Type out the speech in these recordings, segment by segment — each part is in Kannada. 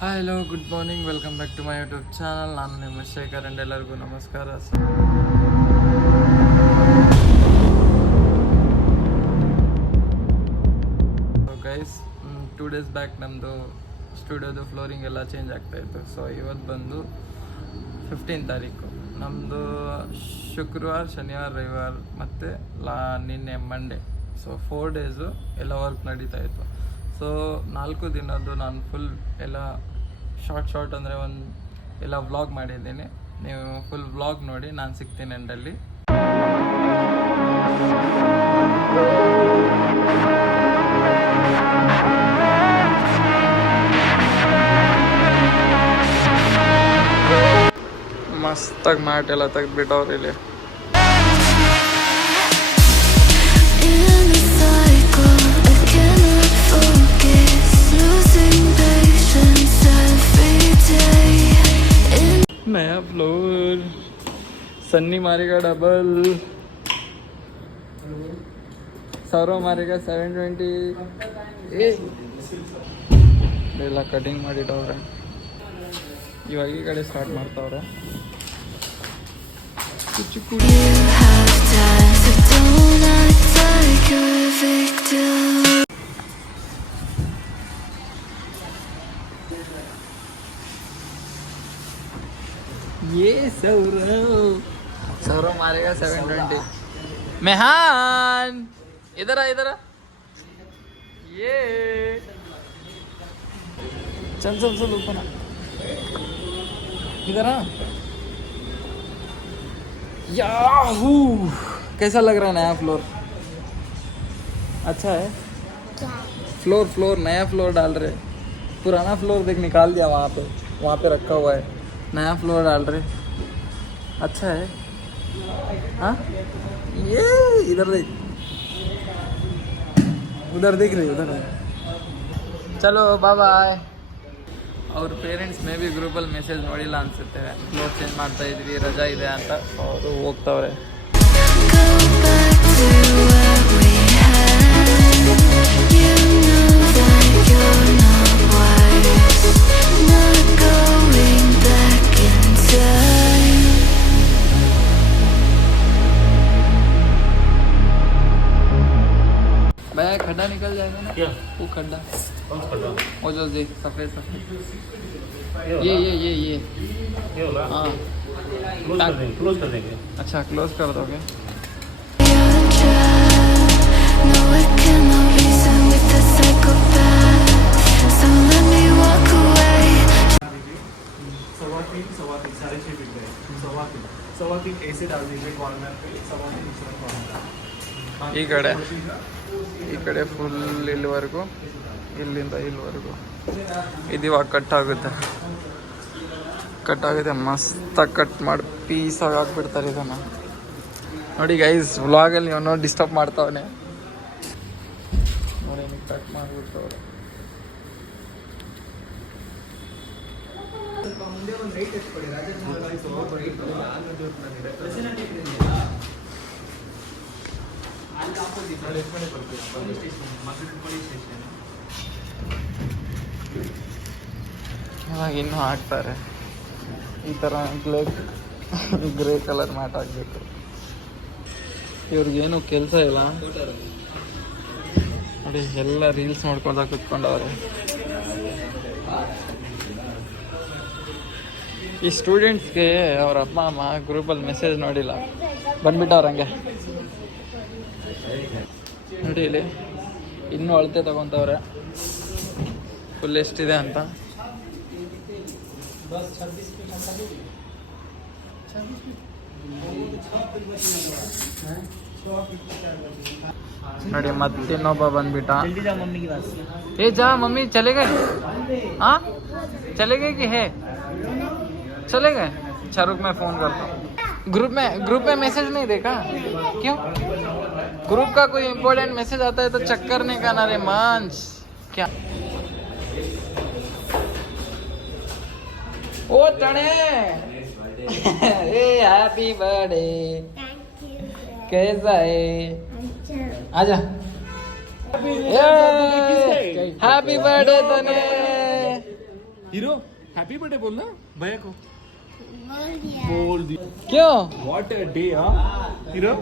Hi hello good morning welcome back to my YouTube channel. ನಾನು ನಿಮ್ಮ ಶೇಖರ್ ಆ್ಯಂಡ್ ಎಲ್ಲರಿಗೂ ನಮಸ್ಕಾರ. ಗೈಸ್ 2 days ಬ್ಯಾಕ್ ನಮ್ಮದು ಸ್ಟುಡಿಯೋದು ಫ್ಲೋರಿಂಗ್ ಎಲ್ಲ ಚೇಂಜ್ ಆಗ್ತಾಯಿತ್ತು. ಸೊ ಇವತ್ತು ಬಂದು 15 ತಾರೀಕು ನಮ್ಮದು ಶುಕ್ರವಾರ, ಶನಿವಾರ, ರವಿವಾರ ಮತ್ತು ನಿನ್ನೆ ಮಂಡೇ. ಸೊ 4 days ಎಲ್ಲ ವರ್ಕ್ ನಡೀತಾಯಿತ್ತು. ಸೊ 4 ದಿನದ್ದು ನಾನು ಫುಲ್ ಎಲ್ಲ ಶಾರ್ಟ್ ಅಂದರೆ ಎಲ್ಲ ವ್ಲಾಗ್ ಮಾಡಿದ್ದೀನಿ. ನೀವು ಫುಲ್ ವ್ಲಾಗ್ ನೋಡಿ, ನಾನು ಸಿಗ್ತೀನಿ ಎಂಡಲ್ಲಿ. ಮಸ್ತಾಗಿ ಮ್ಯಾಟ್ ಎಲ್ಲ ತೆಗೆದ್ಬಿಟ್ಟವ್ರು ಇಲ್ಲಿ. नया फ्लोर सन्नी मारेगा डबल, सौरव मारेगा 720. ಎಲ್ಲ ಕಟಿಂಗ್ ಮಾಡಿಟ್ಟವ್ರೆ. ಇವಾಗ ಈ ಕಡೆ ಸ್ಟಾರ್ಟ್ ಮಾಡ್ತಾವ್ರೆ. ये सौरव मारेगा 720. मेहान इधर आ. ये चल ऊपर इधर आ. याहू, कैसा लग रहा है नया फ्लोर? अच्छा है. फ्लोर नया फ्लोर डाल रहे. पुराना फ्लोर देख निकाल दिया, वहाँ पे रखा हुआ है. नया फ्लोर डाल रहे. अच्छा है. हाँ ये इधर देख, उधर देख रही, उधर. चलो बाय बाय. ಅವ್ರ ಪೇರೆಂಟ್ಸ್ ಮೇ ಬಿ ಗ್ರೂಪಲ್ಲಿ ಮೆಸೇಜ್ ನೋಡಿಲ್ಲ ಅನಿಸುತ್ತೆ. ಫ್ಲೋರ್ ಚೇಂಜ್ ಮಾಡ್ತಾ ಇದ್ವಿ, ರಜಾ ಇದೆ ಅಂತ. ಅವರು ಹೋಗ್ತವ್ರೆ. भैया खड्डा निकल जाएगा ना? क्या वो खड्डा? कौन खड्डा? वो जो देख सफेद ये हाँ क्लोज कर देंगे. अच्छा क्लोज कर दोगे. सवा 3 ऐसे डाल दीजिए कॉर्नर पे. सवा 3 दूसरा कॉर्नर ಈ ಕಡೆ ಫುಲ್ ಇಲ್ಲಿವರೆಗೂ, ಇಲ್ಲಿಂದ ಇಲ್ಲಿವರೆಗೂ ಇದಿವಾಗ ಕಟ್ ಆಗುತ್ತೆ. ಮಸ್ತಾಗಿ ಕಟ್ ಮಾಡಿ ಪೀಸಾಗಿ ಹಾಕ್ಬಿಡ್ತಾರೆ ಇದನ್ನು. ನೋಡಿ ಗೈಸ್, ವ್ಲಾಗಲ್ಲಿ ಅವನು ಡಿಸ್ಟರ್ಬ್ ಮಾಡ್ತಾವನೆ ನೋಡಿ. ಕಟ್ ಮಾಡಿಬಿಡ್ತವ್ರೆ. ಇವಾಗ ಇನ್ನೂ ಹಾಕ್ತಾರೆ. ಈ ಥರ ಗ್ರೇ ಕಲರ್ ಮ್ಯಾಟ್ ಹಾಕ್ಬೇಕು. ಇವ್ರಿಗೇನು ಕೆಲಸ ಇಲ್ಲ ನೋಡಿ, ಎಲ್ಲ ರೀಲ್ಸ್ ಮಾಡ್ಕೊಂಡ ಕೂತ್ಕೊಂಡವ್ರೆ. ಈ ಸ್ಟೂಡೆಂಟ್ಸ್ಗೆ ಅವ್ರ ಅಪ್ಪ ಅಮ್ಮ ಗ್ರೂಪಲ್ಲಿ ಮೆಸೇಜ್ ನೋಡಿಲ್ಲ, ಬಂದ್ಬಿಟ್ಟವ್ರು ಹಂಗೆ. ನೋಡಿ ಇಲ್ಲಿ ಇನ್ನೂ ಅಳತೆ ತಗೊತವ್ರೆ ಫುಲ್ ಎಷ್ಟಿದೆ ಅಂತ. ನೋಡಿ ಮತ್ತಿನ್ನೊಬ್ಬ ಬಂದ್ಬಿಟ್ಟ. ಏ ಜಾ ಮಮ್ಮಿ ಚಲೆ ಗए. हाँ चले गए कि है? चले गए. अच्छा रुक मैं फ़ोन करता हूँ. ग्रुप में मैसेज नहीं देखा? क्यों? ग्रुप का कोई इम्पोर्टेंट मैसेज आता है तो चेक करने का ना रे मांस. क्या ओ टणे ए हैप्पी बर्थडे. कैसा है? आजा. हैप्पी बर्थडे तने. हीरो हैप्पी बर्थडे बोलना भैया को बोल दिया क्यों व्हाट अ डे हीरो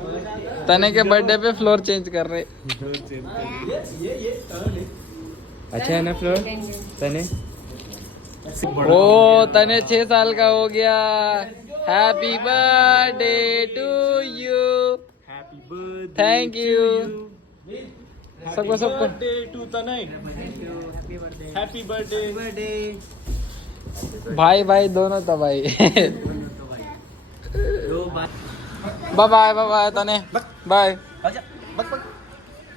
तने के बर्थडे पे फ्लोर चेंज कर रहे अच्छा है ना फ्लोर तने ओ तने 6 साल का हो गया happy birthday to you happy birthday thank you सबको सबको बर्थडे टू तने हैप्पी बर्थडे भाई भाई दोनों तो भाई ಬಾಯ್ ಬಾಯ್ ತಾನೆ ಬಾಯ್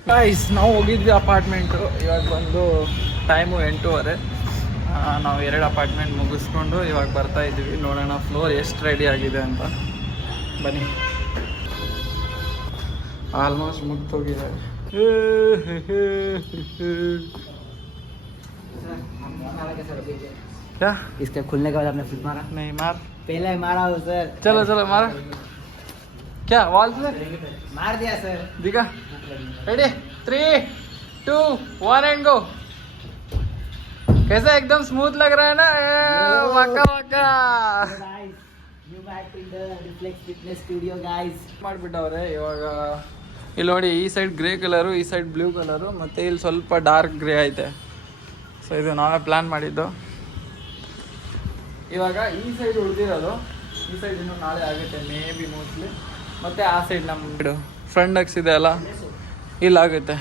ಗೈಸ್ ನಾವು ಹೋಗಿದ್ವಿ ಅಪಾರ್ಟ್ಮೆಂಟು ಇವಾಗ ಬಂದು ಟೈಮು 8:30 ನಾವು 2 ಅಪಾರ್ಟ್ಮೆಂಟ್ ಮುಗಿಸ್ಕೊಂಡು ಇವಾಗ ಬರ್ತಾ ಇದ್ದೀವಿ ನೋಡೋಣ ಫ್ಲೋರ್ ಎಷ್ಟು ರೆಡಿ ಆಗಿದೆ ಅಂತ ಬನ್ನಿ ಆಲ್ಮೋಸ್ಟ್ ಮುಗ್ದೋಗಿದೆ क्या इसके खुलने के बाद आपने फ्लिप मारा नहीं मार पहले मारा हो सर चलो चलो मारा क्या वॉल से मार दिया सर दिखा रेडी 3 2 1 एंड गो कैसा एकदम स्मूथ लग रहा है ना वाका वाका new back in the Reflex fitness studio guys ಮಾಡಿಬಿಟ್ಟವ್ರೆ ಇವಾಗ ಇಲ್ಲಿ ನೋಡಿ ಈ ಸೈಡ್ ಗ್ರೇ ಕಲರು ಈ ಸೈಡ್ ಬ್ಲೂ ಕಲರು ಮತ್ತೆ ಇಲ್ಲಿ ಸ್ವಲ್ಪ ಡಾರ್ಕ್ ಗ್ರೇ ಐತೆ ಸೊ ಇದು ನಾವೇ ಪ್ಲಾನ್ ಮಾಡಿದ್ದು ಇವಾಗ ಈ ಸೈಡ್ ಉಳಿದಿರೋದು ಈ ಸೈಡ್ ಇನ್ನೂ ನಾಳೆ ಆಗುತ್ತೆ ಮೇ ಬಿ ಮೋಸ್ಟ್ಲಿ ಮತ್ತು ಆ ಸೈಡ್ ನಮ್ಮ ಫ್ರಂಟ್ ಅಕ್ಸ್ ಇದೆ ಅಲ್ಲ ಇಲ್ಲಾಗುತ್ತೆ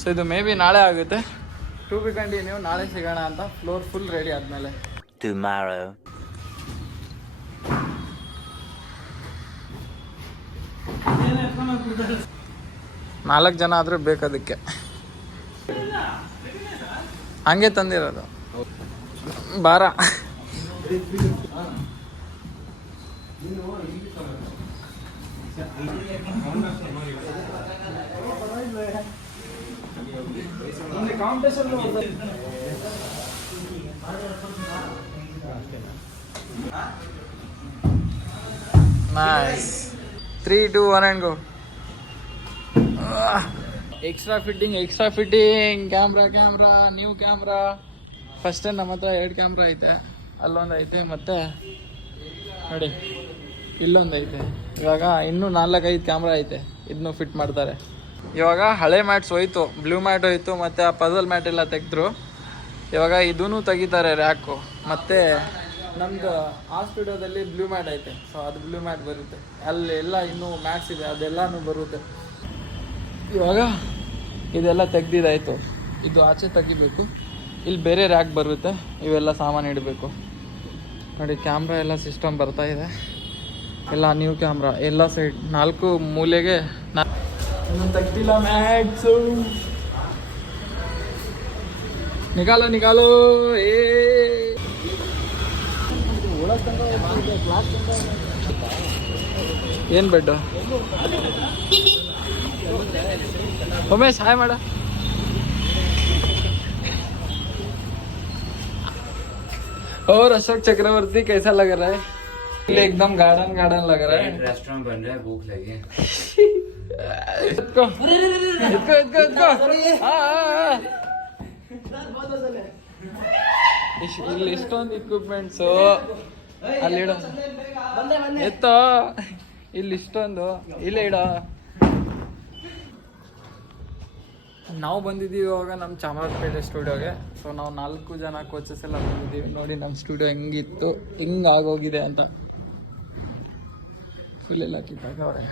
ಸೊ ಇದು ಮೇ ಬಿ ನಾಳೆ ಆಗುತ್ತೆ ಟು ಬಿ ಕಂಟಿನ್ಯೂ ನಾಳೆ ಸಿಗೋಣ ಅಂತ ಫ್ಲೋರ್ ಫುಲ್ ರೆಡಿ ಆದಮೇಲೆ tomorrow 4 ಜನ ಆದರೂ ಬೇಕದಕ್ಕೆ ಹಂಗೆ ತಂದಿರೋದು ಬಾರ Nice. 3 2 1 and go. Extra fitting camera new camera first ನಮ್ಮ ಹತ್ರ 2 ಕ್ಯಾಮ್ರಾ ಐತೆ ಅಲ್ಲೊಂದು ಐತೆ ಮತ್ತೆ ನೋಡಿ ಇಲ್ಲೊಂದು ಐತೆ ಇವಾಗ ಇನ್ನೂ 4-5 ಕ್ಯಾಮ್ರಾ ಐತೆ ಇದನ್ನು ಫಿಟ್ ಮಾಡ್ತಾರೆ ಇವಾಗ ಹಳೆ ಮ್ಯಾಟ್ಸ್ ಹೋಯ್ತು ಬ್ಲೂ ಮ್ಯಾಟ್ ಹೋಯ್ತು ಮತ್ತು ಆ ಪಜಲ್ ಮ್ಯಾಟ್ ಎಲ್ಲ ತೆಗೆದ್ರು ಇವಾಗ ಇದೂ ತೆಗಿತಾರೆ ರ್ಯಾಕು ಮತ್ತು ನಮ್ಮದು ಆ ಸ್ಟುಡಿಯೋದಲ್ಲಿ ಬ್ಲೂ ಮ್ಯಾಟ್ ಐತೆ ಸೊ ಅದು ಬ್ಲೂ ಮ್ಯಾಟ್ ಬರುತ್ತೆ ಅಲ್ಲಿ ಎಲ್ಲ ಇನ್ನೂ ಮ್ಯಾಟ್ಸ್ ಇದೆ ಅದೆಲ್ಲನೂ ಬರುತ್ತೆ ಇವಾಗ ಇದೆಲ್ಲ ತೆಗ್ದಿದ್ದಾಯಿತು ಇದು ಆಚೆ ತೆಗಿಬೇಕು ಇಲ್ಲಿ ಬೇರೆ ರ್ಯಾಕ್ ಬರುತ್ತೆ ಇವೆಲ್ಲ ಸಾಮಾನು ಇಡಬೇಕು ನೋಡಿ ಕ್ಯಾಮ್ರಾ ಎಲ್ಲ ಸಿಸ್ಟಮ್ ಬರ್ತಾ ಇದೆ ಎಲ್ಲ ನ್ಯೂ ಕ್ಯಾಮ್ರಾ ಎಲ್ಲ ಸೈಡ್ 4 ಮೂಲೆಗೆ ಇನ್ನೂ ತೆಗ್ದಿಲ್ಲ ಮ್ಯಾಟ್ಸು ನಿಕಾಲೋ ಏ ಏನು ಬೆಡ್ಡು उमेश हाय माड़ा और अशोक चक्रवर्ती कैसा लग रहा है एकदम गार्डन लग रहा है रेस्टोरेंट बन रहा है भूख लगी है इसको ಇಲ್ಲಿ ಇಷ್ಟೊಂದು ಇಕ್ವಿಪ್ಮೆಂಟ್ಸು ಅಲ್ಲಿ ಇಡೋ ಎತ್ತೋ ಇಲ್ಲಿ ಇಷ್ಟೊಂದು ಇಲ್ಲೇ ಇಡೋ ನಾವು ಬಂದಿದ್ದೀವಿ ಇವಾಗ ನಮ್ಮ ಚಾಮರಾಜಪೇಟೆ ಸ್ಟುಡಿಯೋಗೆ ಸೊ ನಾವು 4 ಜನ ಕೋಚಸ್ ಎಲ್ಲ ಬಂದಿದ್ದೀವಿ ನೋಡಿ ನಮ್ಮ ಸ್ಟುಡಿಯೋ ಹೆಂಗಿತ್ತು ಹಿಂಗೆ ಆಗೋಗಿದೆ ಅಂತ ಫುಲ್ ಎಲ್ಲ ಕಿತ್ತಾಕವ್ರೆ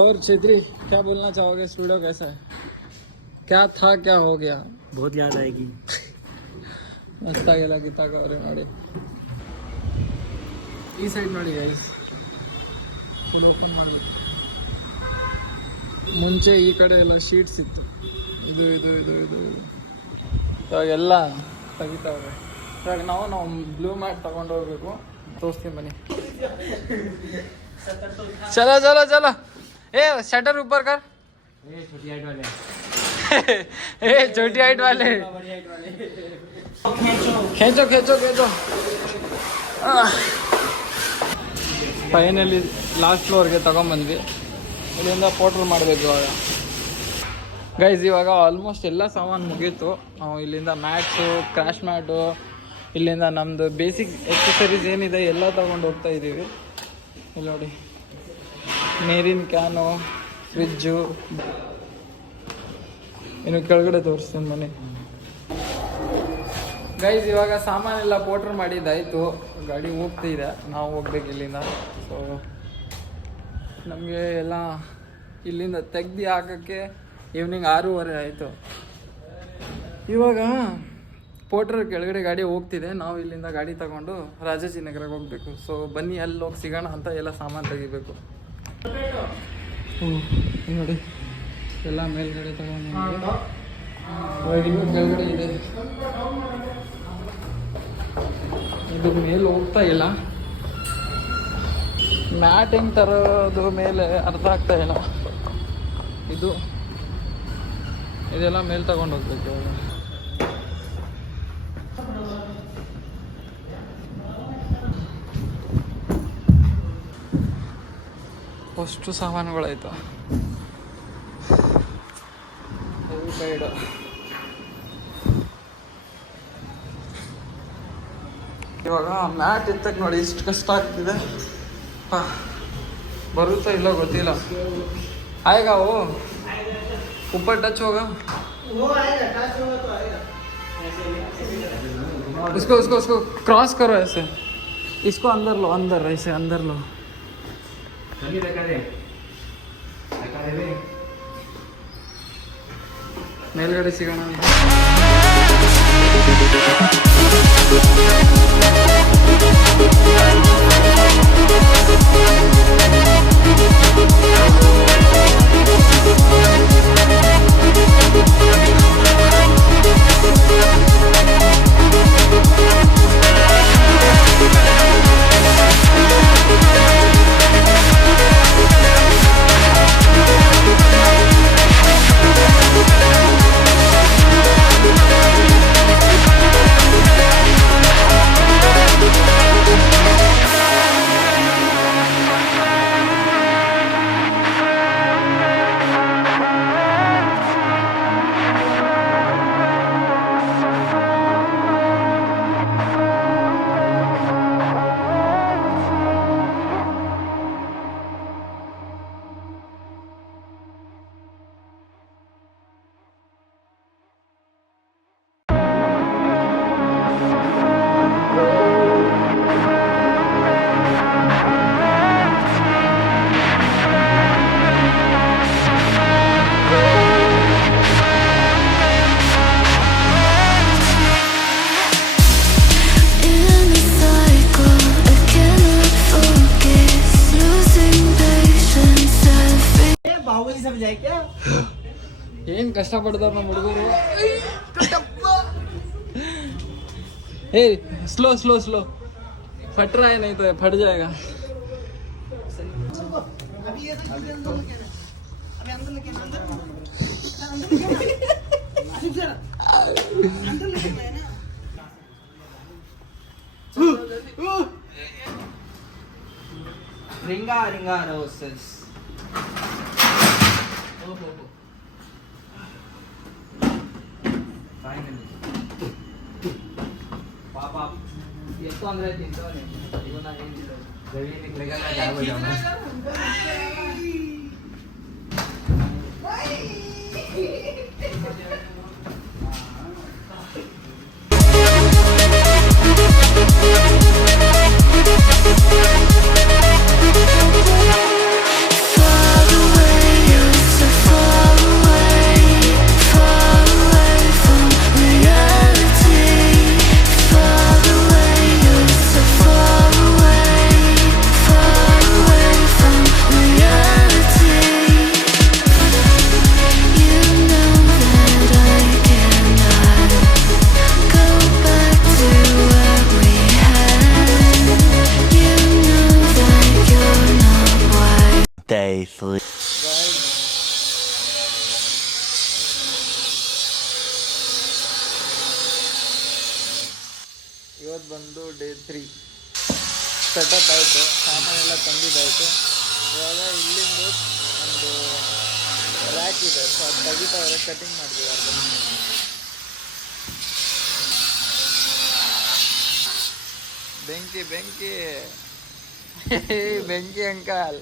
और छेत्री क्या बोलना चाहोगे स्टूडियो कैसा है क्या था क्या हो गया बहुत याद आएगी ಮಸ್ತಾಗೆಲ್ಲ ಕಿತ್ತಾಕವ್ರೆ ನೋಡಿ ಈ ಸೈಡ್ ನೋಡಿ ಗೈಸ್ ಫುಲ್ ಓಪನ್ ಮಾಡಿ ಮುಂಚೆ ಈ ಕಡೆ ಎಲ್ಲ ಶೀಟ್ಸ್ ಇತ್ತು ಇದು ಇವಾಗೆಲ್ಲ ತೆಗಿತಾವ್ರೆ ಇವಾಗ ನಾವು ಬ್ಲೂ ಮ್ಯಾಟ್ ತಗೊಂಡು ಹೋಗ್ಬೇಕು ತೋರಿಸ್ತೀನಿ ಬನ್ನಿ ಚಲೋ ए शटर ऊपर कर छोटी हाइट वाले खींचो ಫೈನಲಿ ಲಾಸ್ಟ್ ಫ್ಲೋರ್ಗೆ ತಗೊಂಬಂದ್ವಿ ಇಲ್ಲಿಂದ ಪೋಟ್ರ್ ಮಾಡಬೇಕು ಇವಾಗ ಗೈಸ್ ಇವಾಗ ಆಲ್ಮೋಸ್ಟ್ ಎಲ್ಲ ಸಾಮಾನು ಮುಗೀತು ನಾವು ಇಲ್ಲಿಂದ ಮ್ಯಾಟ್ಸು ಕ್ರ್ಯಾಶ್ ಮ್ಯಾಟು ಇಲ್ಲಿಂದ ನಮ್ಮದು ಬೇಸಿಕ್ ಎಕ್ಸಸರೀಸ್ ಏನಿದೆ ಎಲ್ಲ ತಗೊಂಡು ಹೋಗ್ತಾ ಇದ್ದೀವಿ. ಇಲ್ಲಿ ನೋಡಿ, ನೀರಿನ ಕ್ಯಾನು, ಫ್ರಿಜ್ಜು. ಇನ್ನು ಕೆಳಗಡೆ ತೋರಿಸ್ತೀನಿ ಮನೆ. ಗೈಸ್, ಇವಾಗ ಸಾಮಾನೆಲ್ಲ ಪೋಟ್ರ್ ಮಾಡಿದ್ದಾಯಿತು. ಗಾಡಿ ಹೋಗ್ತಿದೆ, ನಾವು ಹೋಗ್ಬೇಕು ಇಲ್ಲಿಂದ. ಸೊ ನಮಗೆ ಎಲ್ಲ ಇಲ್ಲಿಂದ ತೆಗ್ದು ಹಾಕೋಕ್ಕೆ ಈವ್ನಿಂಗ್ 6:30 ಆಯಿತು. ಇವಾಗ ಪೋಟ್ರ್ ಕೆಳಗಡೆ ಗಾಡಿ ಹೋಗ್ತಿದೆ. ನಾವು ಇಲ್ಲಿಂದ ಗಾಡಿ ತಗೊಂಡು ರಾಜಾಜಿನಗರಕ್ಕೆ ಹೋಗಬೇಕು. ಸೊ ಬನ್ನಿ, ಅಲ್ಲಿ ಹೋಗಿ ಸಿಗೋಣ ಅಂತ ಎಲ್ಲ ಸಾಮಾನು ತೆಗಿಬೇಕು. ನೋಡಿ, ಎಲ್ಲ ಮೇಲ್ಗಡೆ ತಗೊಂಡು ಇವಾಗ ಇನ್ನೂ ಕೆಳಗಡೆ ಇದೆ. ಇದು ಮೇಲೆ ಹೋಗ್ತಾ ಇಲ್ಲ. ಮ್ಯಾಟ್ ಹೆಂಗೆ ತರೋದು ಮೇಲೆ ಅರ್ಥ ಆಗ್ತಾ ಇಲ್ಲ. ಇದೆಲ್ಲ ಮೇಲೆ ತಗೊಂಡು ಹೋಗ್ಬೇಕು ಇವಾಗ. ಅಷ್ಟು ಸಾಮಾನುಗಳಾಯ್ತು. ಸೈಡು ಇವಾಗ ಮ್ಯಾಟ್ ಎತ್ತಕ್ಕೆ ನೋಡಿ ಇಷ್ಟು ಕಷ್ಟ ಆಗ್ತಿದೆ. ಬರುತ್ತಾ ಇಲ್ಲ ಗೊತ್ತಿಲ್ಲ. ಆಯ್ಗಾ ಓ ऊपर टच होगा वो आएगा, टच होगा तो आएगा. उसको क्रॉस करो ऐसे. इसको अंदर लो, अंदर ऐसे अंदर लो. ಮೇಲ್ಗಡೆ ಸಿಗೋಣ. ಏನ್ ಕಷ್ಟ ಪಡ್ತಾರ ನಮ್ಮ ಹುಡುಗರು. ಏ ಸ್ಲೋ ಸ್ಲೋ ಸ್ಲೋ फट रहा है, नहीं तो फट जाएगा. Ringa roses. Finally. Papa, ये तो अंदर है तीन तो नहीं. ये ना ये नहीं. जल्दी निकलेगा ना क्या बजाना. Day 3. ಇವತ್ತು ಬಂದು ಡೇ 3 ಸೆಟಪ್ ಆಯಿತು, ಸಾಮಾನೆಲ್ಲ ತಂದಿದ್ದಾಯಿತು. ಇವಾಗ ಇಲ್ಲಿಂದ ಒಂದು ರ್ಯಾಕ್ ಇದೆ, ಸೊ ಅದು ತೆಗಿತಾವ್ರೆ, ಕಟಿಂಗ್ ಮಾಡಿದ್ದೀವಿ. ಬೆಂಕಿ ಬೆಂಕಿ ಬೆಂಕಿ ಅಂಕಲ್.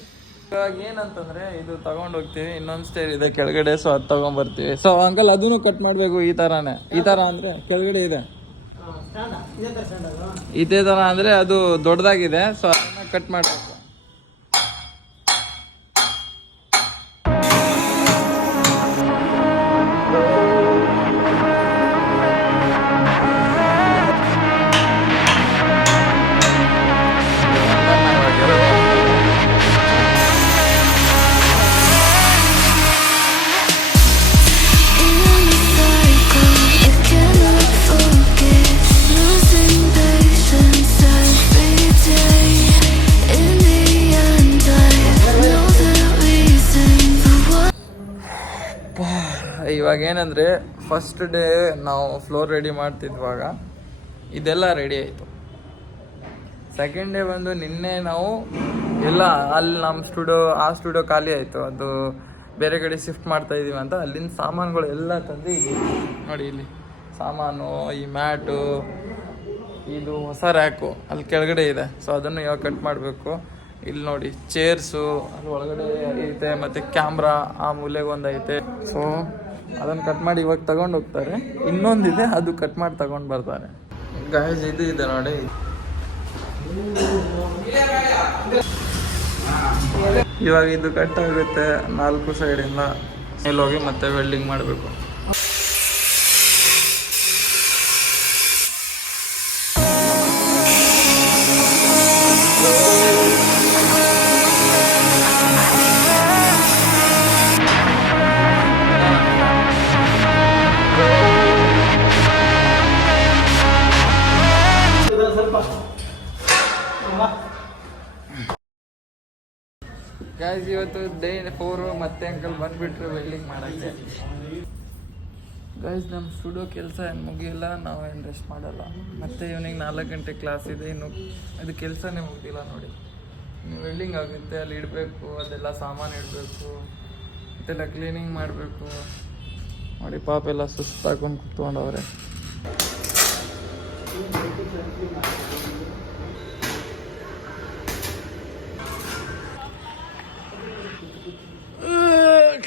ಇವಾಗ ಏನಂತಂದ್ರೆ ಇದು ತಗೊಂಡ್ ಹೋಗ್ತೀವಿ, ಇನ್ನೊಂದು ಸ್ಟೇರ್ ಇದೆ ಕೆಳಗಡೆ, ಸೊ ಅದು ತಗೊಂಡ್ಬರ್ತೀವಿ. ಸೊ ಅಂಕಲ್ ಅದನ್ನು ಕಟ್ ಮಾಡಬೇಕು ಈ ಥರನೇ. ಈ ಥರ ಅಂದರೆ ಕೆಳಗಡೆ ಇದೆ, ಇದೇ ಥರ ಅಂದರೆ ಅದು ದೊಡ್ಡದಾಗಿದೆ, ಸೊ ಅದನ್ನು ಕಟ್ ಮಾಡಬೇಕು. ಇವಾಗ ಏನಂದರೆ ಫಸ್ಟ್ ಡೇ ನಾವು ಫ್ಲೋರ್ ರೆಡಿ ಮಾಡ್ತಿದ್ವಾಗ ಇದೆಲ್ಲ ರೆಡಿ ಆಯಿತು. ಸೆಕೆಂಡ್ ಡೇ ಬಂದು ನಿನ್ನೆ ನಾವು ಎಲ್ಲ ಅಲ್ಲಿ ನಮ್ಮ ಸ್ಟುಡಿಯೋ ಖಾಲಿ ಆಯಿತು, ಅದು ಬೇರೆ ಕಡೆ ಶಿಫ್ಟ್ ಮಾಡ್ತಾ ಇದ್ದೀವಿ ಅಂತ ಅಲ್ಲಿಂದ ಸಾಮಾನುಗಳು ಎಲ್ಲ ತಂದು ಇಲ್ಲಿ ನೋಡಿ, ಇಲ್ಲಿ ಸಾಮಾನು, ಈ ಮ್ಯಾಟು, ಇದು ಹೊಸ ರ್ಯಾಕು ಅಲ್ಲಿ ಕೆಳಗಡೆ ಇದೆ, ಸೊ ಅದನ್ನು ಇವಾಗ ಕಟ್ ಮಾಡಬೇಕು. ಇಲ್ಲಿ ನೋಡಿ ಚೇರ್ಸು ಅಲ್ಲಿ ಒಳಗಡೆ ಐತೆ, ಮತ್ತು ಕ್ಯಾಮ್ರಾ ಆ ಮೂಲೆಗೆ ಒಂದು ಐತೆ, ಸೊ ಅದನ್ನು ಕಟ್ ಮಾಡಿ ಇವಾಗ ತಗೊಂಡು ಹೋಗ್ತಾರೆ. ಇನ್ನೊಂದಿದೆ ಅದು ಕಟ್ ಮಾಡಿ ತಗೊಂಡು ಬರ್ತಾರೆ. ಗಾಯ್ಸ್ ಇದು ಇದೆ ನೋಡಿ, ಇವಾಗ ಇದು ಕಟ್ ಆಗುತ್ತೆ 4 ಸೈಡಿಂದ. ಇಲ್ಲಿ ಹೋಗಿ ಮತ್ತೆ ವೆಲ್ಡಿಂಗ್ ಮಾಡಬೇಕು. ಗೈಸ್ ಇವತ್ತು ಡೇ 4 ಮತ್ತೆ ಅಂಕಲ್ ಬಂದುಬಿಟ್ರು ವೆಲ್ಡಿಂಗ್ ಮಾಡೋಕ್ಕೆ. ಗೈಸ್ ನಮ್ಮ ಸ್ಟುಡಿಯೋ ಕೆಲಸ ಏನು ಮುಗಿಯಿಲ್ಲ, ನಾವೇನು ರೆಸ್ಟ್ ಮಾಡಲ್ಲ. ಮತ್ತು ಈವ್ನಿಂಗ್ 4 ಗಂಟೆ ಕ್ಲಾಸ್ ಇದೆ, ಇನ್ನು ಅದು ಕೆಲಸನೇ ಮುಗಿದಿಲ್ಲ ನೋಡಿ. ಇನ್ನು ವೆಲ್ಡಿಂಗ್ ಆಗುತ್ತೆ, ಅಲ್ಲಿ ಇಡಬೇಕು, ಅದೆಲ್ಲ ಸಾಮಾನು ಇಡಬೇಕು, ಮತ್ತೆಲ್ಲ ಕ್ಲೀನಿಂಗ್ ಮಾಡಬೇಕು ನೋಡಿ. ಪಾಪ ಎಲ್ಲ ಸುಸ್ತಾಕೊಂಡು ಕುತ್ಕೊಂಡವ್ರೆ.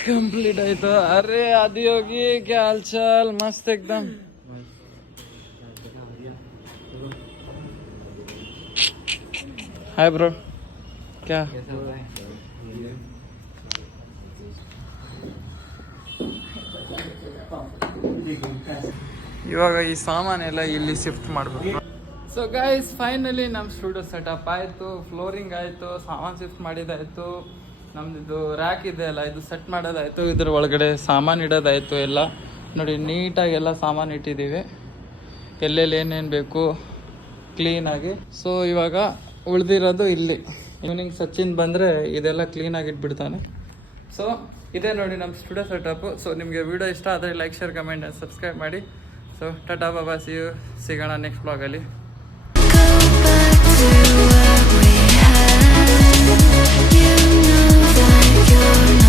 कंप्लीट है तो अरे आदि होगी क्या हाल चाल, मस्त एकदम. हाय ब्रो, क्या ಇವಾಗ ಈ ಸಾಮಾನೆಲ್ಲ ಇಲ್ಲಿ ಶಿಫ್ಟ್ ಮಾಡಬೇಕು. ಸೊ ಗೈಸ್ ಫೈನಲಿ ನಮ್ಮ ಸ್ಟುಡಿಯೋ ಸೆಟಪ್ ಆಯಿತು, ಫ್ಲೋರಿಂಗ್ ಆಯಿತು, ಸಾಮಾನು ಶಿಫ್ಟ್ ಮಾಡಿದ್ದಾಯಿತು, ನಮ್ಮದು ರ್ಯಾಕ್ ಇದೆ ಅಲ್ಲ ಇದು ಸೆಟ್ ಮಾಡೋದಾಯಿತು, ಇದ್ರ ಒಳಗಡೆ ಸಾಮಾನು ಇಡೋದಾಯಿತು. ಎಲ್ಲ ನೋಡಿ ನೀಟಾಗಿ ಎಲ್ಲ ಸಾಮಾನು ಇಟ್ಟಿದ್ದೀವಿ, ಎಲ್ಲೆಲ್ಲಿ ಏನೇನು ಬೇಕು ಕ್ಲೀನಾಗಿ. ಸೊ ಇವಾಗ ಉಳಿದಿರೋದು ಇಲ್ಲಿ. ಈವ್ನಿಂಗ್ ಸಚಿನ್ ಬಂದರೆ ಇದೆಲ್ಲ ಕ್ಲೀನಾಗಿ ಇಟ್ಬಿಡ್ತಾನೆ. ಸೊ ಇದೇ ನೋಡಿ ನಮ್ಮ ಸ್ಟುಡಿಯೋ ಸೆಟಪ್ಪು. ಸೊ ನಿಮಗೆ ವಿಡಿಯೋ ಇಷ್ಟ ಆದರೆ ಲೈಕ್, ಶೇರ್, ಕಮೆಂಟ್, ಸಬ್ಸ್ಕ್ರೈಬ್ ಮಾಡಿ. ಸೊ ಟಾಟಾ ಬಾಬಾ, ಸಿಗೋಣ next ಬ್ಲಾಗಲ್ಲಿ. You know that you're